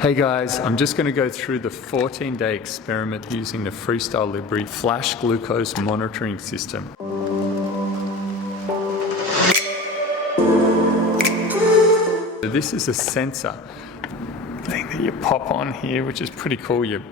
Hey guys, I'm just going to go through the 14-day experiment using the Freestyle Libre flash glucose monitoring system. So this is a sensor thing that you pop on here, which is pretty cool. You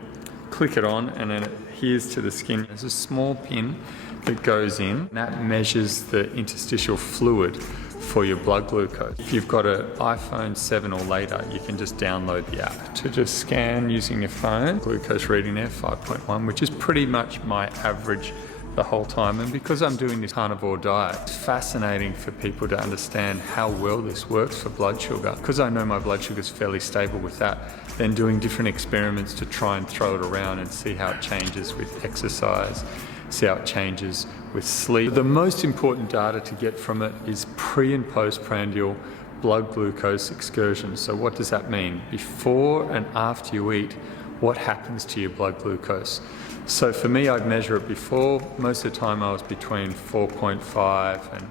click it on and then it adheres to the skin. There's a small pin that goes in and that measures the interstitial fluid for your blood glucose. If you've got an iPhone 7 or later, you can just download the app to just scan using your phone. Glucose reading there, 5.1, which is pretty much my average the whole time. And because I'm doing this carnivore diet, it's fascinating for people to understand how well this works for blood sugar. Because I know my blood sugar is fairly stable with that, then doing different experiments to try and throw it around and see how it changes with exercise, see how it changes with sleep. The most important data to get from it is pre and postprandial blood glucose excursion. So what does that mean? Before and after you eat, what happens to your blood glucose? So for me, I'd measure it before. Most of the time I was between 4.5 and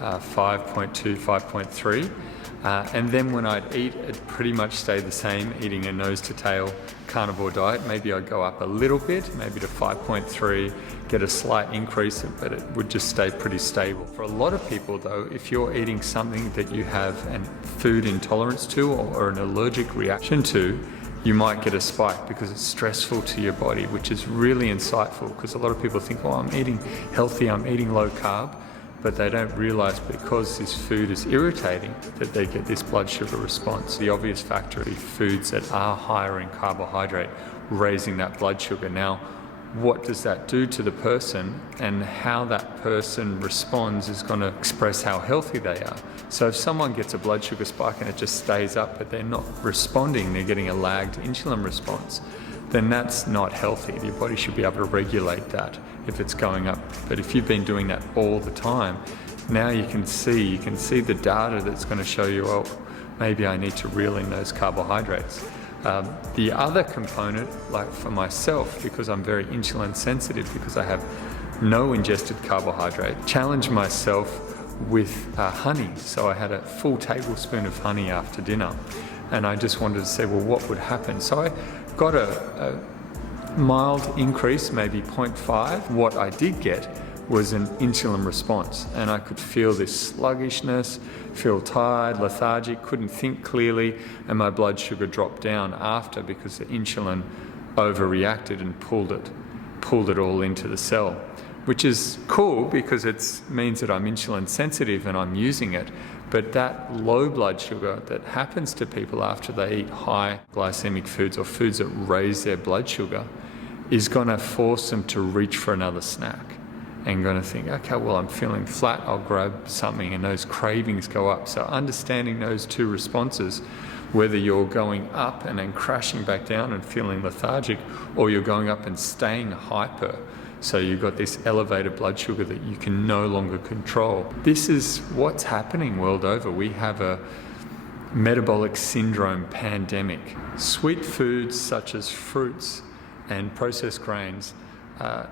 5.2, 5.3. And then when I'd eat, it pretty much stayed the same, eating a nose to tail carnivore diet. Maybe I'd go up a little bit, maybe to 5.3, get a slight increase, but it would just stay pretty stable. For a lot of people though, if you're eating something that you have a food intolerance to or an allergic reaction to, you might get a spike because it's stressful to your body, which is really insightful because a lot of people think, oh, I'm eating healthy, I'm eating low carb, but they don't realize because this food is irritating that they get this blood sugar response. The obvious factor is foods that are higher in carbohydrate, raising that blood sugar. Now, what does that do to the person, and how that person responds is going to express how healthy they are. So if someone gets a blood sugar spike and it just stays up, but they're not responding, they're getting a lagged insulin response, then that's not healthy. Your body should be able to regulate that if it's going up. But if you've been doing that all the time, now you can see the data that's going to show you, oh, maybe I need to reel in those carbohydrates. The other component, like for myself, because I'm very insulin sensitive, because I have no ingested carbohydrate, challenge myself with honey. So I had a full tablespoon of honey after dinner, and I just wanted to say, well, what would happen? So I got a mild increase, maybe 0.5. What I did get was an insulin response, and I could feel this sluggishness, feel tired, lethargic, couldn't think clearly, and my blood sugar dropped down after because the insulin overreacted and pulled it all into the cell, which is cool because it means that I'm insulin sensitive and I'm using it. But that low blood sugar that happens to people after they eat high glycemic foods or foods that raise their blood sugar is going to force them to reach for another snack and going to think, okay, well, I'm feeling flat, I'll grab something, and those cravings go up. So understanding those two responses, whether you're going up and then crashing back down and feeling lethargic, or you're going up and staying hyper, so you've got this elevated blood sugar that you can no longer control. This is what's happening world over. We have a metabolic syndrome pandemic. Sweet foods such as fruits and processed grains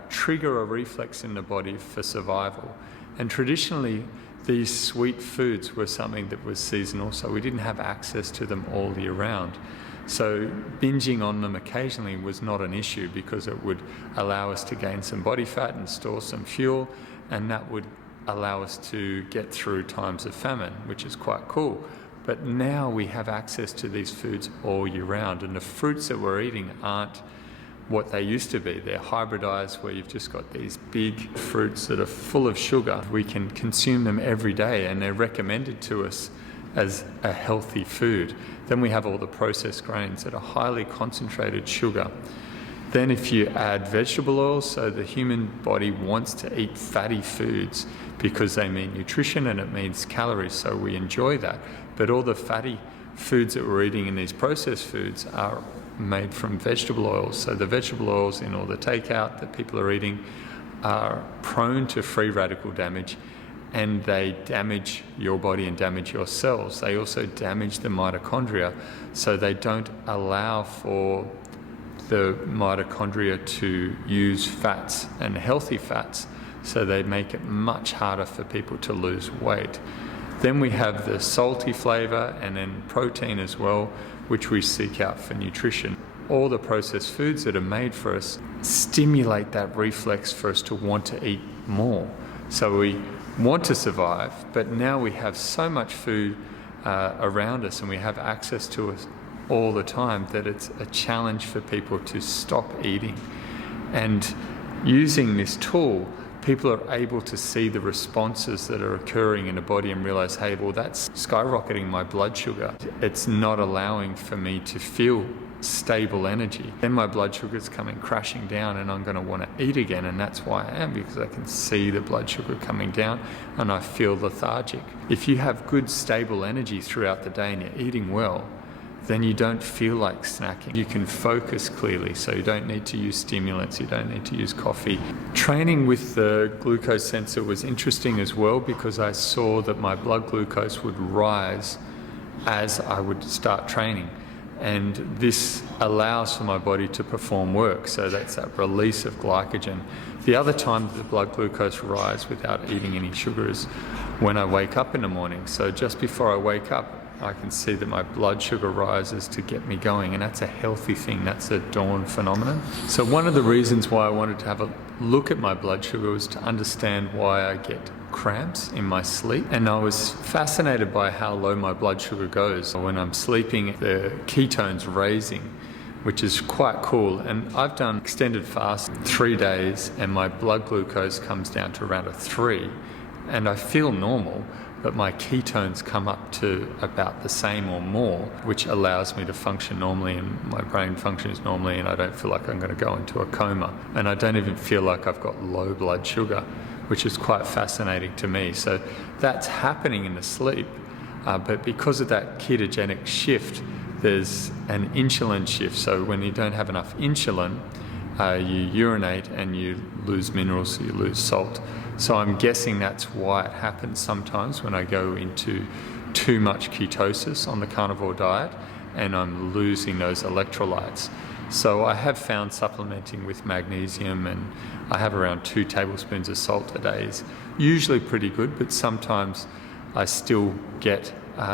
trigger a reflex in the body for survival. And traditionally, these sweet foods were something that was seasonal, so we didn't have access to them all year round. So binging on them occasionally was not an issue because it would allow us to gain some body fat and store some fuel, and that would allow us to get through times of famine, which is quite cool. But now we have access to these foods all year round, and the fruits that we're eating aren't what they used to be. They're hybridized, where you've just got these big fruits that are full of sugar. We can consume them every day, and they're recommended to us as a healthy food. Then we have all the processed grains that are highly concentrated sugar. Then if you add vegetable oils, so the human body wants to eat fatty foods because they mean nutrition and it means calories, so we enjoy that. But all the fatty foods that we're eating in these processed foods are made from vegetable oils. So the vegetable oils in all the takeout that people are eating are prone to free radical damage, and they damage your body and damage your cells. They also damage the mitochondria, so they don't allow for the mitochondria to use fats and healthy fats, so they make it much harder for people to lose weight. Then we have the salty flavor and then protein as well, which we seek out for nutrition. All the processed foods that are made for us stimulate that reflex for us to want to eat more. So we want to survive, but now we have so much food around us and we have access to it all the time that it's a challenge for people to stop eating. And using this tool, people are able to see the responses that are occurring in the body and realize, hey, well, that's skyrocketing my blood sugar. It's not allowing for me to feel stable energy. Then my blood sugar is coming crashing down and I'm going to want to eat again, and that's why I am, because I can see the blood sugar coming down and I feel lethargic. If you have good stable energy throughout the day and you're eating well, then you don't feel like snacking. You can focus clearly, so you don't need to use stimulants, you don't need to use coffee. Training with the glucose sensor was interesting as well, because I saw that my blood glucose would rise as I would start training. And this allows for my body to perform work, so that's that release of glycogen. The other time the blood glucose rises without eating any sugar is when I wake up in the morning. So just before I wake up, I can see that my blood sugar rises to get me going, and that's a healthy thing. That's a dawn phenomenon. So one of the reasons why I wanted to have a look at my blood sugar was to understand why I get cramps in my sleep. And I was fascinated by how low my blood sugar goes. When I'm sleeping, the ketones raising, which is quite cool. And I've done extended fast 3 days and my blood glucose comes down to around a 3, and I feel normal, but my ketones come up to about the same or more, which allows me to function normally and my brain functions normally, and I don't feel like I'm going to go into a coma. And I don't even feel like I've got low blood sugar, which is quite fascinating to me. So that's happening in the sleep, but because of that ketogenic shift, there's an insulin shift. So when you don't have enough insulin, you urinate and you lose minerals, so you lose salt. So I'm guessing that's why it happens sometimes when I go into too much ketosis on the carnivore diet and I'm losing those electrolytes. So I have found supplementing with magnesium, and I have around 2 tablespoons of salt a day is usually pretty good, but sometimes I still get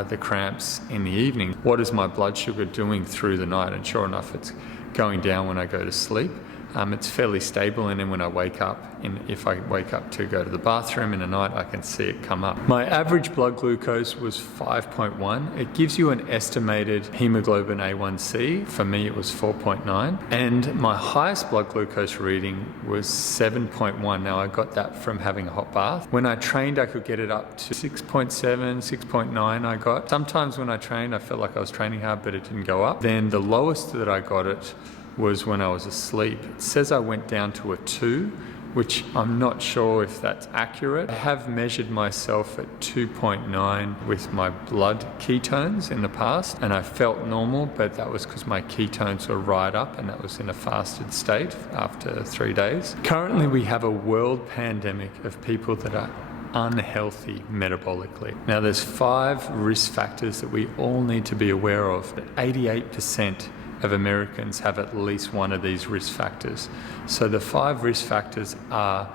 the cramps in the evening. What is my blood sugar doing through the night? And sure enough, it's going down when I go to sleep. It's fairly stable, and then when I wake up, if I wake up to go to the bathroom in the night, I can see it come up. My average blood glucose was 5.1. It gives you an estimated hemoglobin A1C. For me, it was 4.9. And my highest blood glucose reading was 7.1. Now, I got that from having a hot bath. When I trained, I could get it up to 6.7, 6.9 I got. Sometimes when I trained, I felt like I was training hard, but it didn't go up. Then the lowest that I got it was when I was asleep. It says I went down to a 2, which I'm not sure if that's accurate. I have measured myself at 2.9 with my blood ketones in the past, and I felt normal, but that was because my ketones were right up, and that was in a fasted state after 3 days. Currently, we have a world pandemic of people that are unhealthy metabolically. Now, there's 5 risk factors that we all need to be aware of. 88% of Americans have at least one of these risk factors. So the 5 risk factors are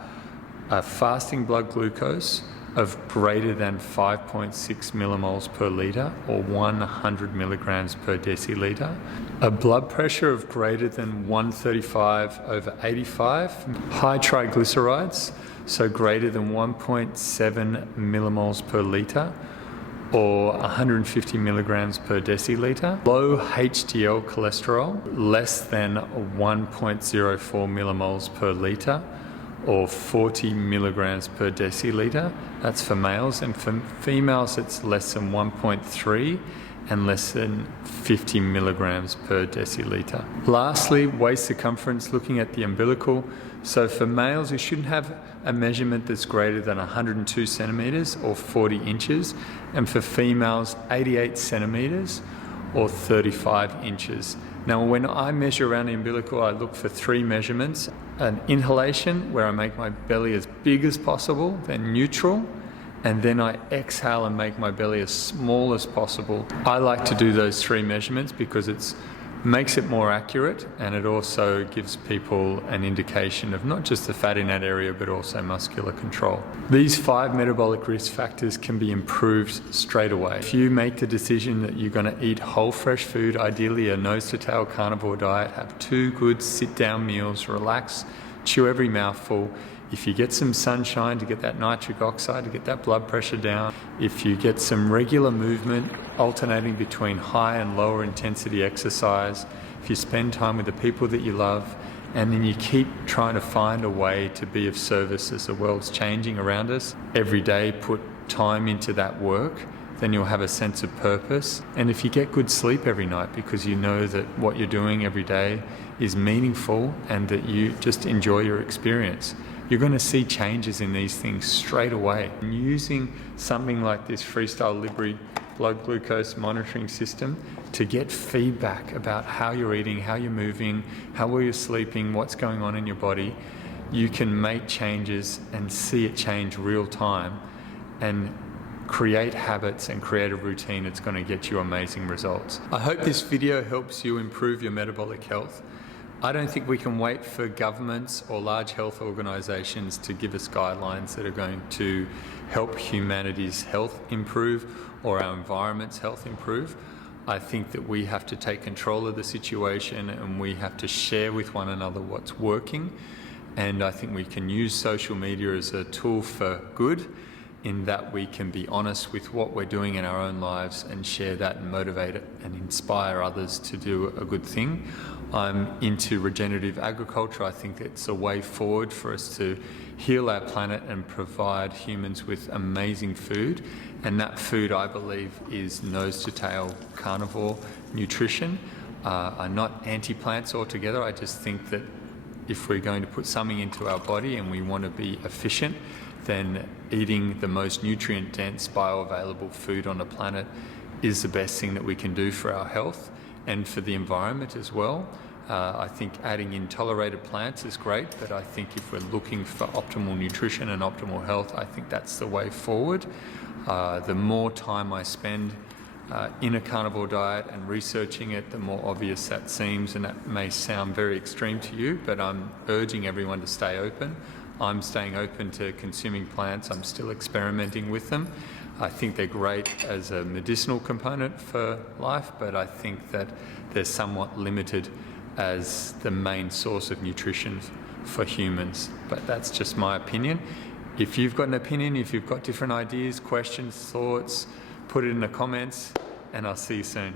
a fasting blood glucose of greater than 5.6 millimoles per litre or 100 milligrams per deciliter, a blood pressure of greater than 135/85, high triglycerides, so greater than 1.7 millimoles per litre, or 150 milligrams per deciliter, low HDL cholesterol, less than 1.04 millimoles per litre, or 40 milligrams per deciliter. That's for males, and for females it's less than 1.3 and less than 50 milligrams per deciliter. Lastly, waist circumference, looking at the umbilical. So for males, you shouldn't have a measurement that's greater than 102 centimeters or 40 inches, and for females, 88 centimeters or 35 inches. Now, when I measure around the umbilical, I look for 3 measurements: an inhalation, where I make my belly as big as possible, then neutral, and then I exhale and make my belly as small as possible. I like to do those 3 measurements because it's makes it more accurate, and it also gives people an indication of not just the fat in that area but also muscular control. These 5 metabolic risk factors can be improved straight away. If you make the decision that you're going to eat whole fresh food, ideally a nose to tail carnivore diet, have 2 good sit down meals, relax, chew every mouthful. If you get some sunshine to get that nitric oxide, to get that blood pressure down, if you get some regular movement alternating between high and lower intensity exercise, if you spend time with the people that you love, and then you keep trying to find a way to be of service as the world's changing around us, every day put time into that work, then you'll have a sense of purpose. And if you get good sleep every night because you know that what you're doing every day is meaningful and that you just enjoy your experience, you're going to see changes in these things straight away. And using something like this Freestyle Libre blood glucose monitoring system to get feedback about how you're eating, how you're moving, how well you're sleeping, what's going on in your body, you can make changes and see it change real time and create habits and create a routine that's going to get you amazing results. I hope this video helps you improve your metabolic health. I don't think we can wait for governments or large health organizations to give us guidelines that are going to help humanity's health improve or our environment's health improve. I think that we have to take control of the situation and we have to share with one another what's working. And I think we can use social media as a tool for good, in that we can be honest with what we're doing in our own lives and share that and motivate it and inspire others to do a good thing. I'm into regenerative agriculture. I think it's a way forward for us to heal our planet and provide humans with amazing food. And that food, I believe, is nose to tail carnivore nutrition. I'm not anti-plants altogether. I just think that if we're going to put something into our body and we want to be efficient, then eating the most nutrient-dense, bioavailable food on the planet is the best thing that we can do for our health and for the environment as well. I think adding in tolerated plants is great, but I think if we're looking for optimal nutrition and optimal health, I think that's the way forward. The more time I spend in a carnivore diet and researching it, the more obvious that seems, and that may sound very extreme to you, but I'm urging everyone to stay open. I'm staying open to consuming plants. I'm still experimenting with them. I think they're great as a medicinal component for life, but I think that they're somewhat limited as the main source of nutrition for humans. But that's just my opinion. If you've got an opinion, if you've got different ideas, questions, thoughts, put it in the comments, and I'll see you soon.